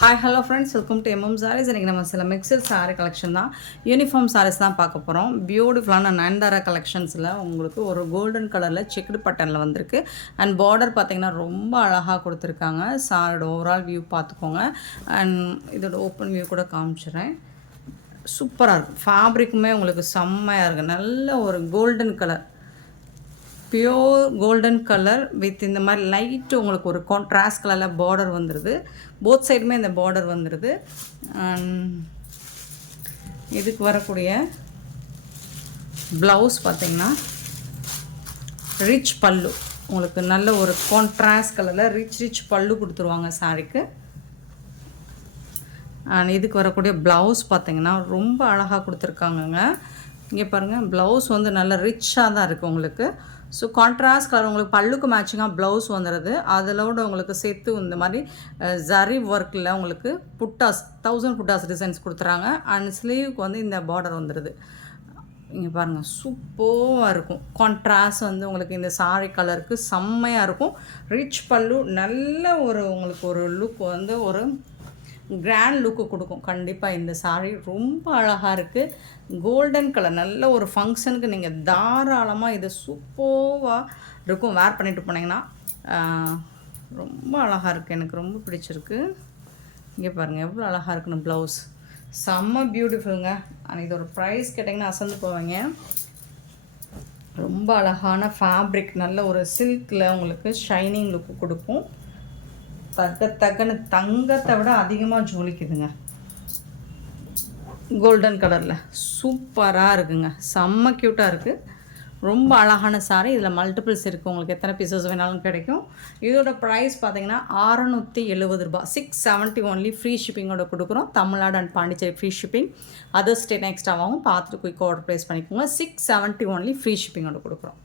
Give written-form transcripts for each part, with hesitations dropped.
Hi hello friends, welcome to MM Sarees. இன்றைக்கி நம்ம சில மிக்சட் சாரீ கலெக்ஷன் தான், யூனிஃபார்ம் சாரீஸ் தான் பார்க்க போகிறோம். பியூட்டிஃபுல்லான நயன்தாரா கலெக்ஷன்ஸில் உங்களுக்கு ஒரு கோல்டன் கலரில் செக்குடு பட்டனில் வந்திருக்கு. அண்ட் பார்டர் பார்த்திங்கன்னா ரொம்ப அழகாக கொடுத்துருக்காங்க. சாரோட ஓவரால் வியூ பார்த்துக்கோங்க. அண்ட் இதோட ஓப்பன் வியூ கூட காமிச்சிடுறேன். சூப்பராக இருக்கும். ஃபேப்ரிக்குமே உங்களுக்கு செம்மையாக இருக்குது. நல்ல ஒரு golden colour, pure golden colour with இந்த மாதிரி லைட்டு உங்களுக்கு ஒரு கான்ட்ராஸ்ட் கலரில் பார்டர் வந்துடுது. போத் சைடுமே இந்த பார்டர் வந்துடுது. இதுக்கு வரக்கூடிய ப்ளவுஸ் பார்த்திங்கன்னா ரிச் பல்லு, உங்களுக்கு நல்ல ஒரு கான்ட்ராஸ்ட் கலரில் ரிச் பல்லு கொடுத்துருவாங்க சாரிக்கு. அண்ட் இதுக்கு வரக்கூடிய ப்ளவுஸ் பார்த்திங்கன்னா ரொம்ப அழகாக கொடுத்துருக்காங்கங்க. இங்கே பாருங்கள், ப்ளவுஸ் வந்து நல்ல ரிச்சாக தான் இருக்குது உங்களுக்கு. ஸோ கான்ட்ராஸ்ட் கலர் உங்களுக்கு பல்லுக்கு மேட்சிங்காக ப்ளவுஸ் வந்துடுது. அதிலோட உங்களுக்கு சேர்த்து இந்த மாதிரி ஜரி ஒர்க்கில் உங்களுக்கு புட்டாஸ் 1000 புட்டாஸ் டிசைன்ஸ் கொடுத்துறாங்க. அண்ட் ஸ்லீவுக்கு வந்து இந்த பார்டர் வந்துடுது. இங்கே பாருங்கள், சூப்பராக இருக்கும். கான்ட்ராஸ்ட் வந்து உங்களுக்கு இந்த சாரி கலருக்கு செம்மையாக இருக்கும். ரிச் பல்லு, நல்ல ஒரு உங்களுக்கு ஒரு லுக் வந்து ஒரு கிராண்ட் லுக்கு கொடுக்கும். கண்டிப்பாக இந்த சாரீ ரொம்ப அழகாக இருக்குது. கோல்டன் கலர், நல்ல ஒரு ஃபங்க்ஷனுக்கு நீங்கள் தாராளமாக இது சூப்பராக இருக்கும். வேர் பண்ணிட்டு போனீங்கன்னா ரொம்ப அழகாக இருக்குது. எனக்கு ரொம்ப பிடிச்சிருக்கு. இங்கே பாருங்கள் எவ்வளோ அழகாக இருக்குன்னு ப்ளவுஸ். செம்ம பியூட்டிஃபுல்லுங்க. ஆனால் இதோட ப்ரைஸ் கேட்டிங்கன்னா அசந்து போவீங்க. ரொம்ப அழகான ஃபேப்ரிக், நல்ல ஒரு சில்கில் உங்களுக்கு ஷைனிங் லுக்கு கொடுக்கும். தக்கன்னு தங்கத்தை விட அதிகமாக ஜொலிக்குதுங்க. கோல்டன் கலரில் சூப்பராக இருக்குங்க. செம்ம க்யூட்டாக இருக்குது. ரொம்ப அழகான சாரீ. இதில் மல்டிபிள்ஸ் இருக்குது. உங்களுக்கு எத்தனை பீசஸ் வேணாலும் கிடைக்கும். இதோட ப்ரைஸ் பார்த்திங்கன்னா 670 ரூபா. 670 ஒன்லி. ஃப்ரீ ஷிப்பிங்கோட கொடுக்குறோம். Tamil Nadu and Pondicherry free shipping. Other state எக்ஸ்ட்ராவாகவும் பார்த்துட்டு குயிக் ஆர்டர் ப்ளேஸ் பண்ணிக்கோங்க. 670 ஒன்லி. ஃப்ரீ ஷிப்பிங்கோட கொடுக்குறோம்.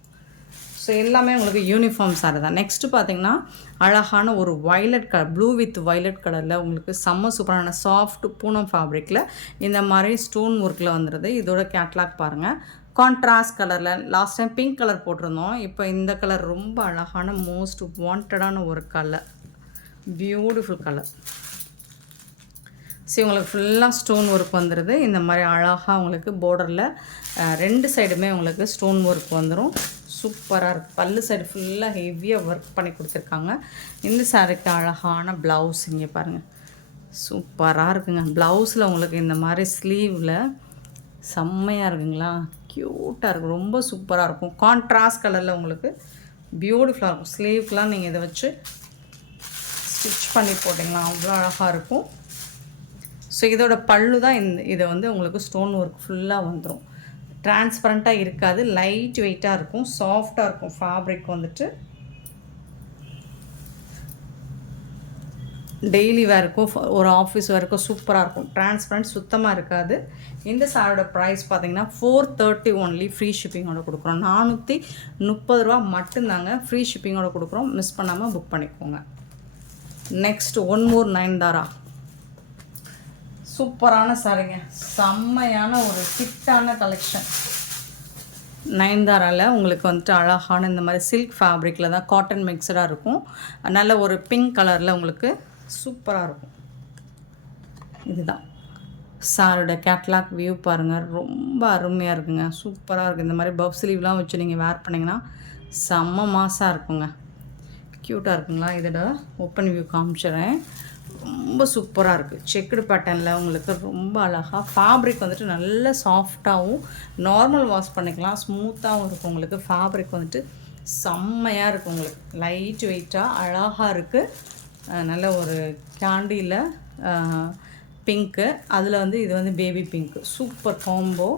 ஸோ எல்லாமே உங்களுக்கு யூனிஃபார்ம் சாரி தான். நெக்ஸ்ட்டு பார்த்திங்கன்னா அழகான ஒரு violet colour, blue with violet கலரில் உங்களுக்கு செம்ம சூப்பரான சாஃப்ட் பூனம் ஃபேப்ரிக்கில் இந்த மாதிரி ஸ்டோன் ஒர்க்கில் வந்துடுது. இதோட கேட்லாக் பாருங்கள். கான்ட்ராஸ்ட் கலரில் லாஸ்ட் டைம் பிங்க் கலர் போட்டிருந்தோம். இப்போ இந்த கலர் ரொம்ப அழகான மோஸ்ட் வாண்டடான ஒரு கலர், பியூட்டிஃபுல் கலர். சரி, உங்களுக்கு ஃபுல்லாக ஸ்டோன் ஒர்க் வந்துடுது. இந்த மாதிரி அழகாக உங்களுக்கு பார்டரில் 2 சைடுமே உங்களுக்கு ஸ்டோன் ஒர்க் வந்துடும். சூப்பராக இருக்குது. பல்லு சைடு ஃபுல்லாக ஹெவியாக ஒர்க் பண்ணி கொடுத்துருக்காங்க. இந்த சாரிக்கு அழகான ப்ளவுஸ் இங்கே பாருங்கள், சூப்பராக இருக்குங்க. ப்ளவுஸில் உங்களுக்கு இந்த மாதிரி ஸ்லீவில் செம்மையாக இருக்குங்களா, க்யூட்டாக இருக்கும். ரொம்ப சூப்பராக இருக்கும். கான்ட்ராஸ்ட் கலரில் உங்களுக்கு பியூட்டிஃபுல்லாக இருக்கும். ஸ்லீவ்க்கெலாம் நீங்கள் இதை வச்சு ஸ்டிச் பண்ணி போட்டிங்களா அவ்வளோ அழகாக இருக்கும். ஸோ இதோட பல்லு தான் இதை வந்து உங்களுக்கு ஸ்டோன் ஒர்க் ஃபுல்லாக வந்துடும். டிரான்ஸ்பரண்ட்டாக இருக்காது, லைட் வெயிட்டாக இருக்கும், சாஃப்டாக இருக்கும். ஃபேப்ரிக் வந்துட்டு டெய்லி வேருக்கும் ஒரு ஆஃபீஸ் வேருக்கும் சூப்பராக இருக்கும். டிரான்ஸ்பரண்ட் சுத்தமாக இருக்காது. இந்த சாரோட ப்ரைஸ் பார்த்திங்கன்னா 430 ஒன்லி. ஃப்ரீ ஷிப்பிங்கோட கொடுக்குறோம். 430 ரூபா மட்டும்தாங்க. ஃப்ரீ ஷிப்பிங்கோட கொடுக்குறோம். மிஸ் பண்ணாமல் புக் பண்ணிக்கோங்க. Next one more Nayanthara. சூப்பரான சாரிங்க. செம்மையான ஒரு ஹிட்டான கலெக்ஷன். நயன்தாராவில் உங்களுக்கு வந்துட்டு அழகான இந்த மாதிரி சில்க் ஃபேப்ரிக்கில் தான் காட்டன் மிக்சடாக இருக்கும். நல்ல ஒரு பிங்க் கலரில் உங்களுக்கு சூப்பராக இருக்கும். இதுதான் சாரோட கேட்லாக் வியூ பாருங்கள். ரொம்ப அருமையாக இருக்குங்க. சூப்பராக இருக்குது. இந்த மாதிரி பஃப் ஸ்லீவ்லாம் வச்சு நீங்கள் வேர் பண்ணிங்கன்னா செம்ம மாசாக இருக்குங்க. க்யூட்டாக இருக்குங்களா. இதோட ஓப்பன் வியூ காமிச்சிடுறேன். ரொம்ப சூப்பராக இருக்குது. செக்குடு பேட்டர்னில் உங்களுக்கு ரொம்ப அழகாக. ஃபேப்ரிக் வந்துட்டு நல்ல சாஃப்டாகவும், நார்மல் வாஷ் பண்ணிக்கலாம், ஸ்மூத்தாகவும் இருக்கும். உங்களுக்கு ஃபேப்ரிக் வந்துட்டு செம்மையாக இருக்கும். உங்களுக்கு லைட் வெயிட்டாக அழகாக இருக்குது. நல்ல ஒரு கேண்டியில் பிங்க்கு, அதில் வந்து இது வந்து பேபி பிங்க்கு. Super combo.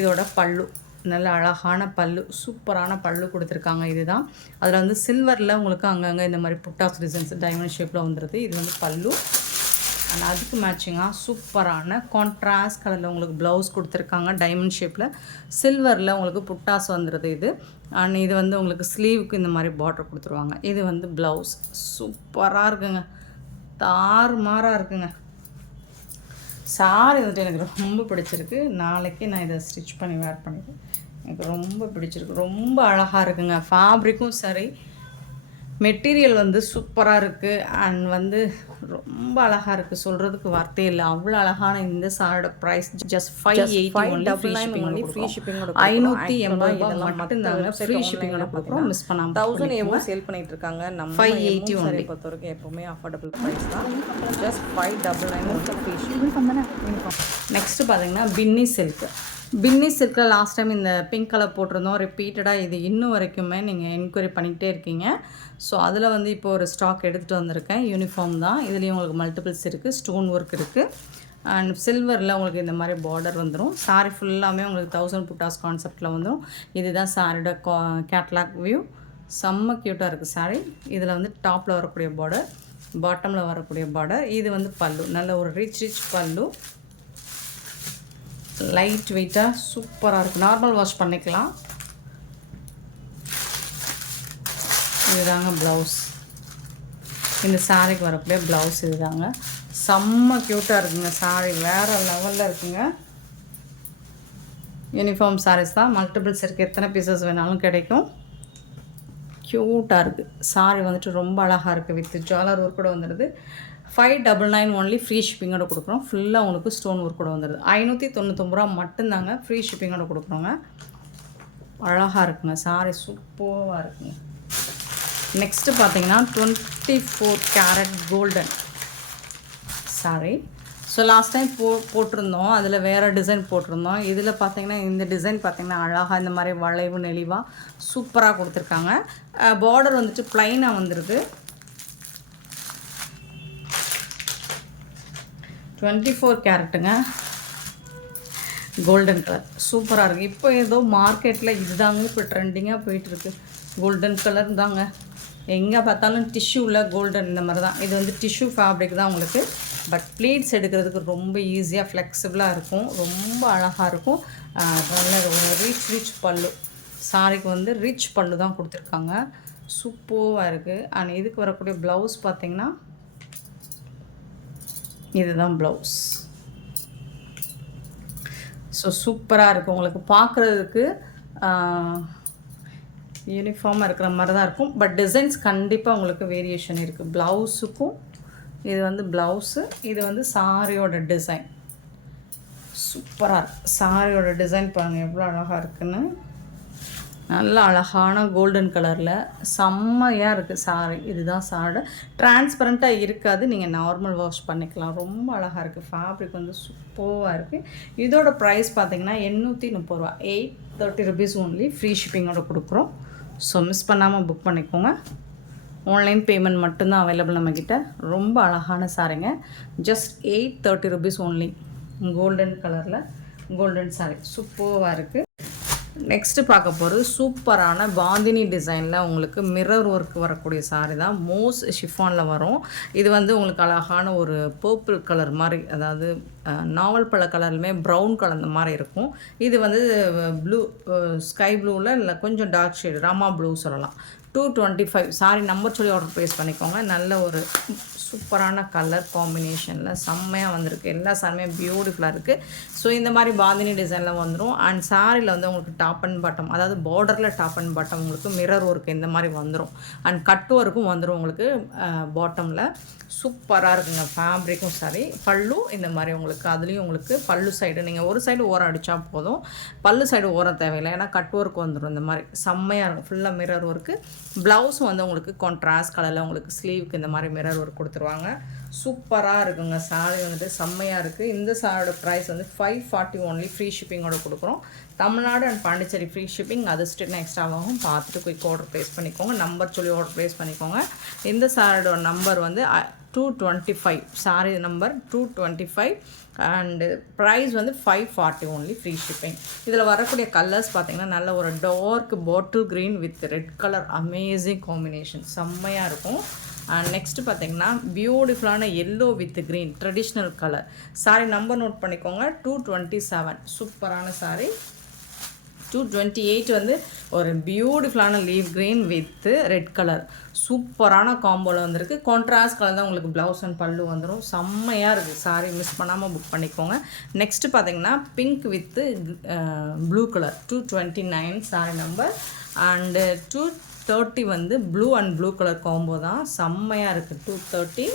இதோட பல்லு நல்ல அழகான பல்லு, சூப்பரான பல்லு கொடுத்துருக்காங்க. இதுதான் அதில் வந்து சில்வரில் உங்களுக்கு அங்கங்கே இந்த மாதிரி புட்டாஸ் டிசைன்ஸ் டைமண்ட் ஷேப்பில் வந்துடுது. இது வந்து பல்லு. அண்ட் அதுக்கு மேட்சிங்காக சூப்பரான கான்ட்ராஸ்ட் கலரில் உங்களுக்கு ப்ளவுஸ் கொடுத்துருக்காங்க. டைமண்ட் ஷேப்பில் சில்வரில் உங்களுக்கு புட்டாஸ் வந்துடுது இது. அண்ட் இது வந்து உங்களுக்கு ஸ்லீவுக்கு இந்த மாதிரி பார்டர் கொடுத்துருவாங்க. இது வந்து ப்ளவுஸ். சூப்பராக இருக்குங்க, தாறுமாறாக இருக்குங்க. சாரி வந்துட்டு எனக்கு ரொம்ப பிடிச்சிருக்கு. நாளைக்கு நான் இதை ஸ்டிச் பண்ணி வேர் பண்ணிடுவேன். எனக்கு ரொம்ப பிடிச்சிருக்கு. ரொம்ப அழகாக இருக்குங்க. ஃபேப்ரிக்கும் சரி, மெட்டீரியல் வந்து சூப்பராக இருக்குது அண்ட் வந்து ரொம்ப அழகாக இருக்குது, சொல்கிறதுக்கு வார்த்தையே இல்லை. அவ்வளோ அழகான இந்த சாரோட ப்ரைஸ் ஜஸ்ட் 580 ஒன்லி ஃப்ரீ ஷிப்பிங்கோட 580 மட்டும்தாங்க ஃப்ரீ ஷிப்பிங்கோட கொடுக்குறோம். மிஸ் பண்ணாமல் 1000 எவ்வளோ சேல் பண்ணிட்டு இருக்காங்க. நம்ம 580 ஒன்லி பொறுத்த வரைக்கும் எப்போவுமே அஃபோர்டபுள் ப்ரைஸ் தான். ஜஸ்ட் 599 மட்டும் ஃப்ரீ ஷிப்பிங். நெக்ஸ்ட்டு பார்த்தீங்கன்னா பின்னி சில்க். பின்னி சில்கில் லாஸ்ட் டைம் இந்த பிங்க் கலர் போட்டிருந்தோம். ரிப்பீட்டடாக இது இன்னும் வரைக்குமே நீங்கள் என்கொயரி பண்ணிக்கிட்டே இருக்கீங்க. ஸோ அதில் வந்து இப்போ ஒரு ஸ்டாக் எடுத்துகிட்டு வந்திருக்கேன். யூனிஃபார்ம் தான், இதுலேயும் உங்களுக்கு மல்டிபிள்ஸ் இருக்குது, ஸ்டோன் ஒர்க் இருக்குது அண்ட் சில்வரில் உங்களுக்கு இந்த மாதிரி பார்டர் வந்துடும். சாரீ ஃபுல்லாமே உங்களுக்கு 1000 புட்டாஸ் கான்செப்டில் வந்துடும். இதுதான் சாரியோட கேட்லாக் வியூ. செம்ம க்யூட்டாக இருக்குது சாரீ. இதில் வந்து டாப்பில் வரக்கூடிய பார்டர், பாட்டமில் வரக்கூடிய பார்டர். இது வந்து பல்லு, நல்ல ஒரு ரிச் பல்லு, லைட் வெயிட்டாக சூப்பராக இருக்குது. நார்மல் வாஷ் பண்ணிக்கலாம். இதுதாங்க ப்ளவுஸ், இந்த சாரீக்கு வரக்கூடிய ப்ளவுஸ் இதுதாங்க. செம்ம க்யூட்டாக இருக்குங்க சாரீ, வேறு லெவலில் இருக்குங்க. யூனிஃபார்ம் சாரீஸ் தான், மல்டிபிள்ஸ் இருக்குது, எத்தனை பீசஸ் வேணாலும் கிடைக்கும். க்யூட்டாக இருக்குது சாரீ, வந்துட்டு ரொம்ப அழகாக இருக்குது. வித் ஜாலர் ஒர்க் கூட வந்துடுது. 599 ஒன்லி ஃப்ரீ ஷிப்பிங்கோட கொடுக்குறோம். ஃபுல்லாக உங்களுக்கு ஸ்டோன் ஒர்க் கூட வந்துடுது. 599 ரூபா மட்டும்தாங்க ஃப்ரீ ஷிப்பிங்கோட கொடுக்குறோங்க. அழகாக இருக்குங்க சாரீ, சூப்பராக இருக்குங்க. நெக்ஸ்ட்டு பார்த்தீங்கன்னா 24 carrot golden sari. So last time போட்டிருந்தோம், அதில் வேறு டிசைன் போட்டிருந்தோம். இதில் பார்த்தீங்கன்னா இந்த டிசைன் பார்த்தீங்கன்னா அழகாக இந்த மாதிரி வளைவு நெளிவாக சூப்பராக கொடுத்துருக்காங்க. பார்டர் வந்துட்டு ப்ளைனாக வந்துடுது. 24 கேரட்டுங்க, கோல்டன் கலர் சூப்பராக இருக்குது. இப்போ ஏதோ மார்க்கெட்டில் இதுதாங்க இப்போ ட்ரெண்டிங்காக போயிட்டுருக்கு. கோல்டன் கலர் தாங்க, எங்கே பார்த்தாலும் டிஷ்யூவில் கோல்டன் இந்த மாதிரி தான். இது வந்து டிஷ்யூ ஃபேப்ரிக் தான் உங்களுக்கு, பட் ப்ளீட்ஸ் எடுக்கிறதுக்கு ரொம்ப ஈஸியாக ஃப்ளெக்சிபிளாக இருக்கும், ரொம்ப அழகாக இருக்கும். நல்ல ஒரு ரிச் பல்லு, சாரிக்கு வந்து ரிச் பல்லு தான் கொடுத்துருக்காங்க. சூப்பராக இருக்குது. அண்ட் இதுக்கு வரக்கூடிய ப்ளவுஸ் பார்த்திங்கன்னா இதுதான் ப்ளவுஸ். ஸோ சூப்பராக இருக்குது, உங்களுக்கு பார்க்குறதுக்கு யூனிஃபார்மாக இருக்கிற மாதிரி தான் இருக்கும். பட் டிசைன்ஸ் கண்டிப்பாக உங்களுக்கு வேரியேஷன் இருக்குது. ப்ளவுஸுக்கும் இது வந்து ப்ளவுஸு, இது வந்து சாரியோட டிசைன் சூப்பராக இருக்குது. சாரியோட டிசைன் பாருங்கள் எவ்வளோ அழகாக இருக்குன்னு. நல்ல அழகான கோல்டன் கலரில் செம்மையாக இருக்குது சாரி. இதுதான் சாரியோட, டிரான்ஸ்பரண்ட்டாக இருக்காது, நீங்கள் நார்மல் வாஷ் பண்ணிக்கலாம். ரொம்ப அழகாக இருக்குது, ஃபேப்ரிக் வந்து சூப்பராக இருக்குது. இதோட ப்ரைஸ் பார்த்திங்கன்னா 830 ரூபா, 830 rupees ஒன்லி ஃப்ரீ ஷிப்பிங்கோட கொடுக்குறோம். ஸோ மிஸ் பண்ணாமல் புக் பண்ணிக்கோங்க. ஆன்லைன் பேமெண்ட் மட்டும்தான் அவைலபிள் நம்மக்கிட்ட. ரொம்ப அழகான சாரிங்க, ஜஸ்ட் 830 rupees ஒன்லி. கோல்டன் கலரில் கோல்டன் சாரி சூப்பராக இருக்குது. நெக்ஸ்ட்டு பார்க்க போகிறது சூப்பரான பாந்தினி டிசைனில் உங்களுக்கு மிரர் ஒர்க் வரக்கூடிய சாரி தான். மோஸ் ஷிஃபானில் வரும். இது வந்து உங்களுக்கு அழகான ஒரு பர்பிள் கலர் மாதிரி, அதாவது நாவல் பழ கலருமே ப்ரௌன் கலந்த மாதிரி இருக்கும். இது வந்து ப்ளூ, ஸ்கை ப்ளூவில் இல்லை கொஞ்சம் டார்க் ஷேடு, ராமா ப்ளூ சொல்லலாம். 225 சாரி நம்பர் சொல்லி ஆர்டர் ப்ளேஸ் பண்ணிக்கோங்க. நல்ல ஒரு சூப்பரான கலர் காம்பினேஷனில் செம்மையாக வந்திருக்கு. எல்லா சாரியுமே பியூட்டிஃபுல்லாக இருக்குது. ஸோ இந்த மாதிரி பாந்தினி டிசைனில் வந்துடும். அண்ட் சாரியில் வந்து உங்களுக்கு டாப் அண்ட் பாட்டம், அதாவது பார்டரில் டாப் அண்ட் பாட்டம் உங்களுக்கு மிரர் ஒர்க் இந்த மாதிரி வந்துடும். அண்ட் கட் ஒர்க்கும் வந்துடும் உங்களுக்கு பாட்டமில். சூப்பராக இருக்குங்க ஃபேப்ரிக்கும் சரி. பல்லு இந்த மாதிரி உங்களுக்கு, அதுலேயும் உங்களுக்கு பல்லு சைடு நீங்கள் ஒரு சைடு ஓரம் அடித்தா போதும், பல்லு சைடு ஓரம் தேவையில்லை, ஏன்னா கட் ஒர்க் வந்துடும். இந்த மாதிரி செம்மையாக இருக்கும், ஃபுல்லாக மிரர் ஒர்க்கு. ப்ளவுஸும் வந்து உங்களுக்கு கான்ட்ராஸ்ட் கலரில் உங்களுக்கு ஸ்லீவுக்கு இந்த மாதிரி மிரர் ஒர்க் கொடுத்துருவாங்க. சூப்பராக இருக்குங்க சாரி, வந்துட்டு செம்மையாக இருக்குது. இந்த சாரியோட ப்ரைஸ் வந்து 540 ஒன்லி ஃப்ரீ ஷிப்பிங்கோட கொடுக்குறோம். Tamil Nadu and Pondicherry free shipping, அது ஸ்டேட்னா எக்ஸ்ட்ராவாகும். பார்த்துட்டு குயிக் ஆர்டர் ப்ளேஸ் பண்ணிக்கோங்க. நம்பர் சொல்லி ஆர்டர் ப்ளேஸ் பண்ணிக்கோங்க. இந்த சாரியோட நம்பர் வந்து 225, சாரி நம்பர் 225 அண்டு ப்ரைஸ் வந்து 540 ஒன்லி ஃப்ரீ ஷிப்பிங். இதில் வரக்கூடிய கலர்ஸ் பார்த்திங்கன்னா நல்ல ஒரு dark bottle green with red colour, amazing combination, செம்மையாக இருக்கும். அண்ட் நெக்ஸ்ட்டு பார்த்திங்கன்னா பியூட்டிஃபுல்லான yellow with green traditional colour. Saree number note பண்ணிக்கோங்க, 227, சூப்பரான சாரி. 228 வந்து ஒரு பியூட்டிஃபுல்லான leaf green with red colour, சூப்பரான காம்போவில் வந்திருக்கு. கான்ட்ராஸ்ட் கலர் தான் உங்களுக்கு ப்ளவுஸ் அண்ட் பல்லு வந்துடும். செம்மையாக இருக்குது சாரி, மிஸ் பண்ணாமல் புக் பண்ணிக்கோங்க. நெக்ஸ்ட்டு பார்த்தீங்கன்னா pink with blue colour, 229 sorry number. And 230 வந்து blue and blue colour combo தான், செம்மையாக இருக்குது. 230.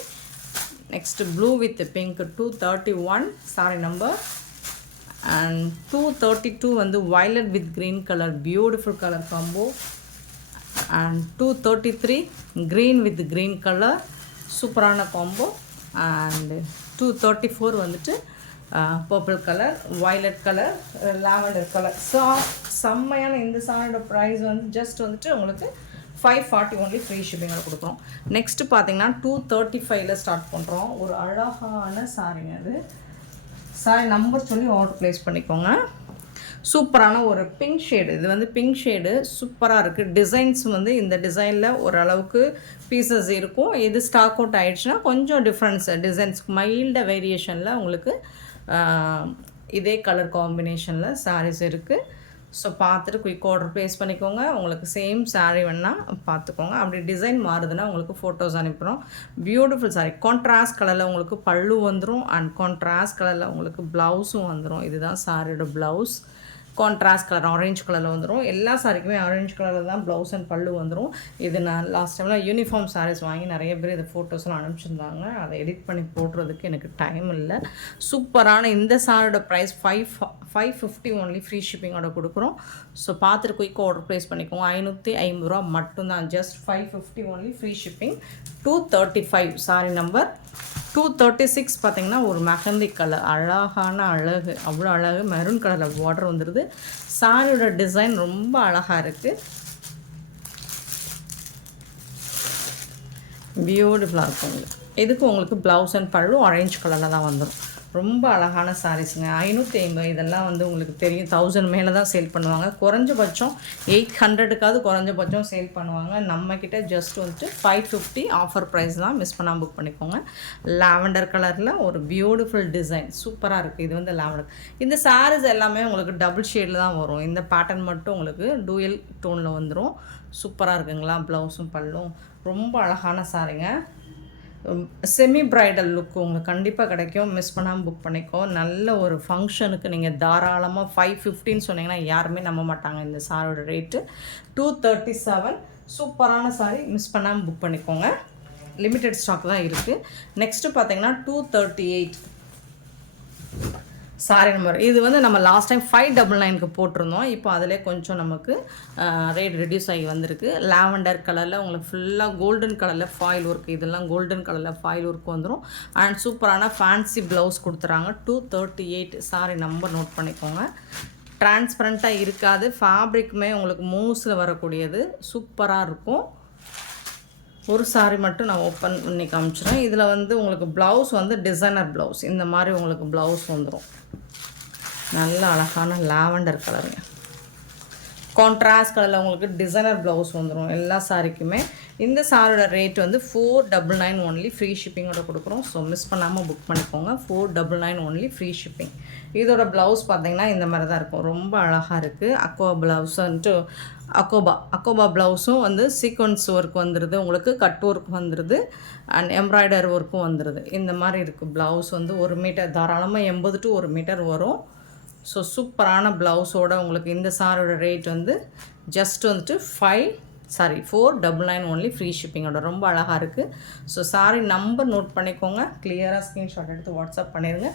Next blue with pink 231 sorry number. And 232 வந்து violet with green colour, beautiful colour combo. And 233 green with green colour, சூப்பரான combo. And 234 வந்துட்டு purple colour, violet colour, lavender colour. செம்மையான இந்த சாரியோட price வந்து ஜஸ்ட் வந்துட்டு உங்களுக்கு 540 ஒன்லி ஃப்ரீ ஷிப்பிங்கில் கொடுக்குறோம். நெக்ஸ்ட்டு பார்த்தீங்கன்னா 235ல் ஸ்டார்ட் பண்ணுறோம். ஒரு அழகான சாரிங்க அது. சாரி நம்பர் சொல்லி ஆர்டர் ப்ளேஸ் பண்ணிக்கோங்க. சூப்பரான ஒரு பிங்க் ஷேடு, இது வந்து பிங்க் ஷேடு சூப்பராக இருக்குது. டிசைன்ஸ் வந்து இந்த டிசைனில் ஓரளவுக்கு பீசஸ் இருக்கும். இது ஸ்டாக் அவுட் ஆகிடுச்சுன்னா கொஞ்சம் டிஃப்ரென்ஸ் டிசைன்ஸ்க்கு மைல்டாக வேரியேஷனில் உங்களுக்கு இதே கலர் காம்பினேஷனில் சாரீஸ் இருக்குது. ஸோ பார்த்துட்டு குயிக் ஆர்டர் ப்ளேஸ் பண்ணிக்கோங்க. உங்களுக்கு சேம் சாரீ வேணால் பார்த்துக்கோங்க. அப்படி டிசைன் மாறுதுன்னா உங்களுக்கு ஃபோட்டோஸ் அனுப்புகிறோம். பியூட்டிஃபுல் சாரீ, கான்ட்ராஸ்ட் கலரில் உங்களுக்கு பல்லு வந்துடும் அண்ட் கான்ட்ராஸ்ட் கலரில் உங்களுக்கு ப்ளவுஸும் வந்துடும். இதுதான் சாரியோட ப்ளவுஸ். கான்ட்ராஸ்ட் கலர் ஆரஞ்சு கலரில் வந்துடும். எல்லா சாரிக்குமே ஆரஞ்சு கலரில் தான் ப்ளவுஸ் அண்ட் பல்லு வந்துடும். இது நான் லாஸ்ட் டைமில் யூனிஃபார்ம் சாரீஸ் வாங்கி நிறைய பேர் இது ஃபோட்டோஸ்லாம் அனுப்பிச்சிருந்தாங்க. அதை எடிட் பண்ணி போடுறதுக்கு எனக்கு டைம் இல்லை. சூப்பரான இந்த சாரியோட ப்ரைஸ் 550 ஒன்லி ஃப்ரீ ஷிப்பிங்கோட கொடுக்குறோம். ஸோ பார்த்துட்டு குயிக்காக ஆர்டர் ப்ளேஸ் பண்ணிக்கோங்க. 550 ரூபா மட்டும்தான், just 550 only free shipping. 235 sorry number. 236 பார்த்திங்கன்னா ஒரு மெஹந்தி கலர், அழகான அழகு, அவ்வளோ அழகு. மெரூன் கலரில் பார்டர் வந்துடுது. சாரியோட டிசைன் ரொம்ப அழகாக இருக்குது, பியூட்டிஃபுல்லாக இருக்கும். இதுக்கு உங்களுக்கு ப்ளவுஸ் அண்ட் பல்லு ஆரஞ்சு கலரில் தான் வந்துடும். ரொம்ப அழகான சாரீஸுங்க. 550 இதெல்லாம் வந்து உங்களுக்கு தெரியும் 1000 மேலே தான் சேல் பண்ணுவாங்க. குறைஞ்சபட்சம் 800க்காவது குறைஞ்சபட்சம் சேல் பண்ணுவாங்க. நம்மக்கிட்ட ஜஸ்ட் வந்துட்டு 550 ஆஃபர் ப்ரைஸ் தான். மிஸ் பண்ணாமல் புக் பண்ணிக்கோங்க. லாவெண்டர் கலரில் ஒரு பியூட்டிஃபுல் டிசைன் சூப்பராக இருக்குது. இது வந்து லாவெண்டர். இந்த சாரீஸ் எல்லாமே உங்களுக்கு டபுள் ஷேடில் தான் வரும். இந்த பேட்டர்ன் மட்டும் உங்களுக்கு டூயல் டோனில் வந்துடும். சூப்பராக இருக்குங்களா? ப்ளவுஸும் பல்லும் ரொம்ப அழகான சாரீங்க. செமி ப்ரைடல் லுக் உங்களுக்கு கண்டிப்பாக கிடைக்கும். மிஸ் பண்ணாமல் புக் பண்ணிக்கோ. நல்ல ஒரு ஃபங்க்ஷனுக்கு நீங்கள் தாராளமாக 550ன்னு சொன்னீங்கன்னா யாருமே நம்ப மாட்டாங்க. இந்த சாரோட ரேட்டு 237. சூப்பரான சாரி, மிஸ் பண்ணாமல் புக் பண்ணிக்கோங்க. லிமிட்டட் ஸ்டாக் தான் இருக்குது. நெக்ஸ்ட்டு பார்த்தீங்கன்னா 238 சாரி நம்பர். இது வந்து நம்ம லாஸ்ட் டைம் 599க்கு போட்டிருந்தோம். இப்போ அதிலே கொஞ்சம் நமக்கு ரேட் ரெடியூஸ் ஆகி வந்திருக்கு. லாவெண்டர் கலரில் உங்களுக்கு ஃபுல்லாக கோல்டன் கலரில் ஃபாயில் ஒர்க், இதெல்லாம் கோல்டன் கலரில் ஃபாயில் ஒர்க் வந்துடும். அண்ட் சூப்பரான ஃபேன்சி ப்ளவுஸ் கொடுத்துறாங்க. 238 சாரி நம்பர் நோட் பண்ணிக்கோங்க. டிரான்ஸ்பரண்ட்டாக இருக்காது. ஃபேப்ரிக்குமே உங்களுக்கு மூஸில் வரக்கூடியது, சூப்பராக இருக்கும். ஒரு சாரி மட்டும் நான் ஓப்பன் பண்ணி காமிச்சிடுறேன். இதில் வந்து உங்களுக்கு ப்ளவுஸ் வந்து டிசைனர் ப்ளவுஸ், இந்த மாதிரி உங்களுக்கு ப்ளவுஸ் வந்துடும். நல்ல அழகான லாவெண்டர் கலருங்க. கான்ட்ராஸ்ட் கலரில் உங்களுக்கு டிசைனர் ப்ளவுஸ் வந்துடும் எல்லா சாரிக்குமே. இந்த சாரியோட ரேட் வந்து 499 ஒன்லி ஃப்ரீ ஷிப்பிங்கோட கொடுக்குறோம். ஸோ மிஸ் பண்ணாமல் புக் பண்ணிக்கோங்க. 499 ஒன்லி ஃப்ரீ ஷிப்பிங். இதோட ப்ளவுஸ் பார்த்திங்கன்னா இந்த மாதிரி தான் இருக்கும். ரொம்ப அழகாக இருக்குது. அக்கோபா ப்ளவுஸுன்ட்டு அக்கோபா ப்ளவுஸும் வந்து சீக்வன்ஸ் ஒர்க் வந்துடுது, உங்களுக்கு கட் ஒர்க் வந்துடுது அண்ட் எம்ப்ராய்டர் ஒர்க்கும் வந்துடுது. இந்த மாதிரி இருக்குது. ப்ளவுஸ் வந்து 1 மீட்டர் தாராளமாக 80 to 1 மீட்டர் வரும். ஸோ சூப்பரான ப்ளவுஸோட உங்களுக்கு இந்த சாரோட ரேட் வந்து ஜஸ்ட் வந்துட்டு 499 ஒன்லி ஃப்ரீ ஷிப்பிங்கோட. ரொம்ப அழகாக இருக்குது. ஸோ சாரி நம்பர் நோட் பண்ணிக்கோங்க. கிளியராக ஸ்க்ரீன்ஷாட் எடுத்து வாட்ஸ்அப் பண்ணிடுங்க.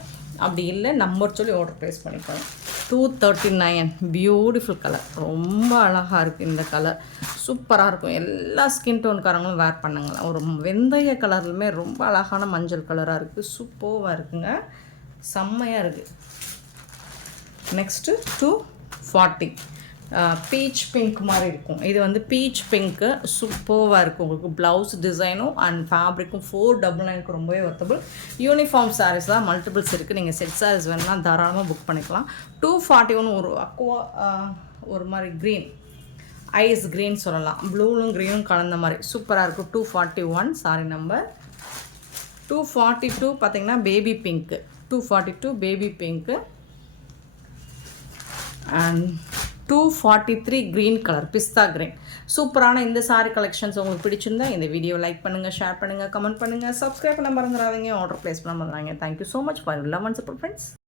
அப்படி இல்லை நம்பர் சொல்லி ஆர்டர் ப்ளேஸ் பண்ணிக்கோங்க. 239 பியூட்டிஃபுல் கலர், ரொம்ப அழகாக இருக்குது. இந்த கலர் சூப்பராக இருக்கும். எல்லா ஸ்கின் டோன்காரங்களும் வேர் பண்ணுங்களா. ஒரு வெந்தய கலர்லுமே ரொம்ப அழகான மஞ்சள் கலராக இருக்குது. சூப்பராக இருக்குங்க, செம்மையாக இருக்குது. நெக்ஸ்ட்டு 240 பீச் பிங்க் மாதிரி இருக்கும். இது வந்து பீச் பிங்க்கு சூப்பராக இருக்கும். உங்களுக்கு ப்ளவுஸ் டிசைனும் அண்ட் ஃபேப்ரிக்கும் 499க்கு ரொம்பவே ஒர்த்தபிள். யூனிஃபார்ம் சாரீஸ் தான் மல்டிபிள்ஸ் இருக்குது. நீங்கள் செட் சாரீஸ் வேணுன்னா தாராளமாக புக் பண்ணிக்கலாம். 241 ஒரு அக்வா ஒரு மாதிரி க்ரீன் ஐஸ் க்ரீன் சொல்லலாம், ப்ளூவும் க்ரீனும் கலந்த மாதிரி சூப்பராக இருக்கும். 241 சாரி நம்பர். 242 பார்த்திங்கன்னா baby pink. 242 baby pink. And 243 green colour, பிஸ்தா க்ரீன். சூப்பரான இந்த சாரி கலெக்ஷன்ஸ் உங்களுக்கு பிடிச்சிருந்தா இந்த வீடியோ லைக் பண்ணுங்கள், ஷேர் பண்ணுங்கள், கமெண்ட் பண்ணுங்கள், சப்ஸ்கிரைப் பண்ண மறந்துடாதீங்க, ஆர்டர் ப்ளேஸ் பண்ண மறந்துடாதீங்க. Thank you so much for love and support friends.